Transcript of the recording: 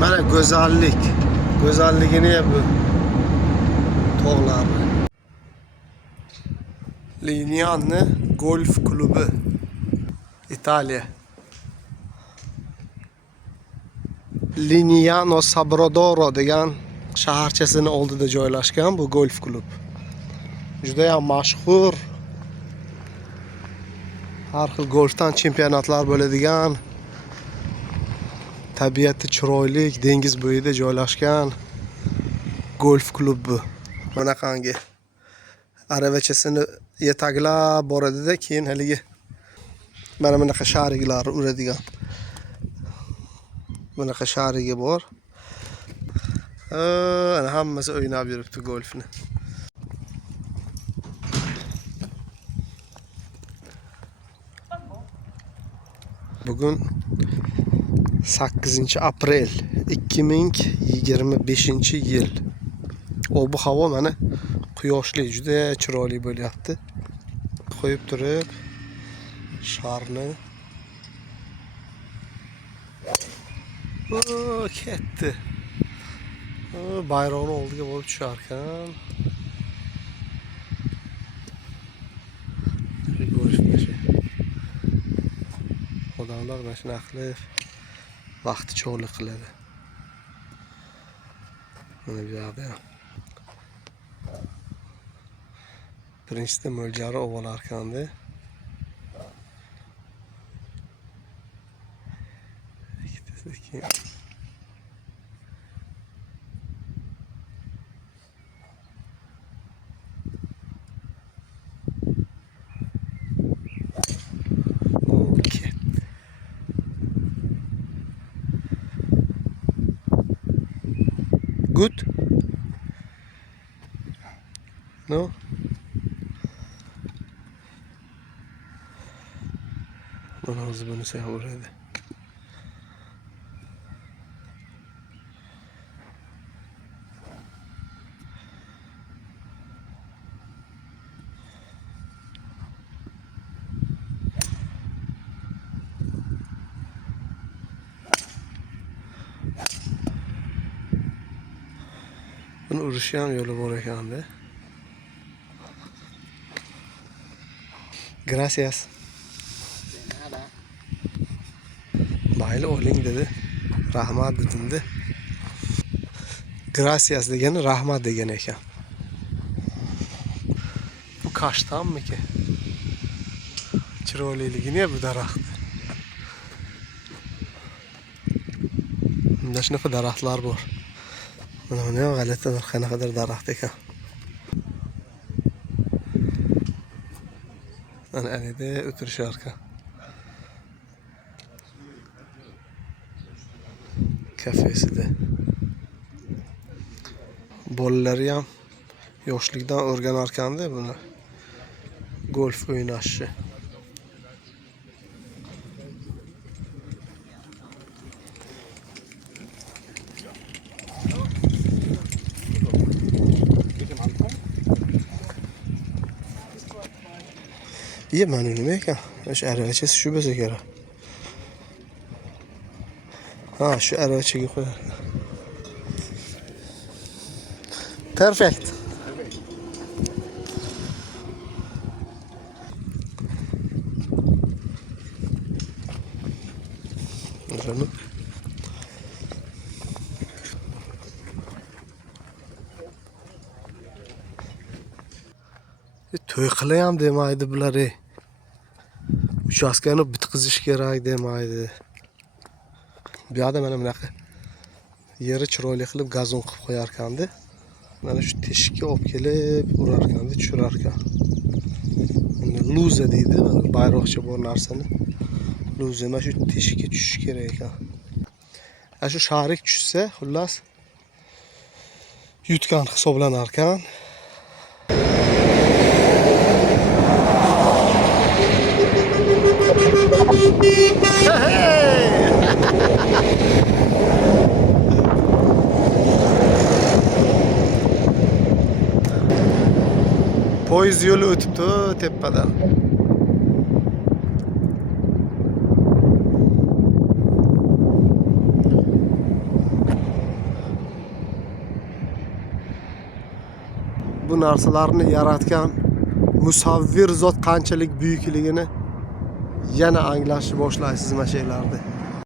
Mana go'zallik. Go'zalligini bu tog'larni. Lignani golf klubi. Italiya. Lignano Sabrodoro degan shaharchasining oldida joylashgan bu golf klub. Juda ham mashhur. Har xil golfdan chempionatlar bo'ladigan, tabiati chiroyli, dengiz bo'yida joylashgan golf klub bu. Bunaqangi aravachasini yetaklab boradi-da, keyin haligi mana bunaqa shariklar uradigan. Bunaqa sharigi bor. Ana hammasi o'ynab yuribdi golfni. Bugun 8-aprel 2025-yil. Ob-havo mana quyoshli, juda chiroyli bo'lyapti. Qo'yib turib sharni ketdi. Bayroqni oldiga borib tushar ekan. Odamlar mana shunaqa qilib vaqtni cho'g'lik qiladi. Mana bu yoqda ham. Birinchisi mo'ljari ovolar ekanda. Ikkitasi keyin good. No. Mana hozir bunisi ham uradi. Buni urishi ham yo'li bor ekanda. Gracias. Mayli oling dedi. Rahmat dedimdi. Gracias degani rahmat degan ekan. Bu kashtanmiki? Chiroyliligini bu daraxt. Bunda shunaqa daraxtlar bor. Mana ham g'alatidir, qanaqadir daraxt ekan. Ana anida o'tirishar ekan. Kafesida. Bolalari ham yoshlikdan o'rganar ekanda buni. Golf o'ynashni. İyi mana nima ekan? Shu aravachasi shu bo'lsa kerak. Ha, shu aravachaga qo'yar. Perfect. Canım. To'y qilayam demaydi bular. Uchastkani bitqizish kerak demaydi. Bu yerda mana bunaqa yeri chiroyli qilib gazon qilib qo'yar ekanda. Mana shu teshikka olib kelib urar ekanda, tushirar ekan. Luza deydi, bayroqcha bor narsani. Luza mana shu teshikka tushishi kerak ekan. Shu sharik tushsa, xullas yutgan hisoblanar ekan. Poyezd yo'li o'tibdi tepadan. bu narsalarni yaratgan musavvir zot qanchalik buyukligini yana anglashni boshlaysiz mana shu yerlarda.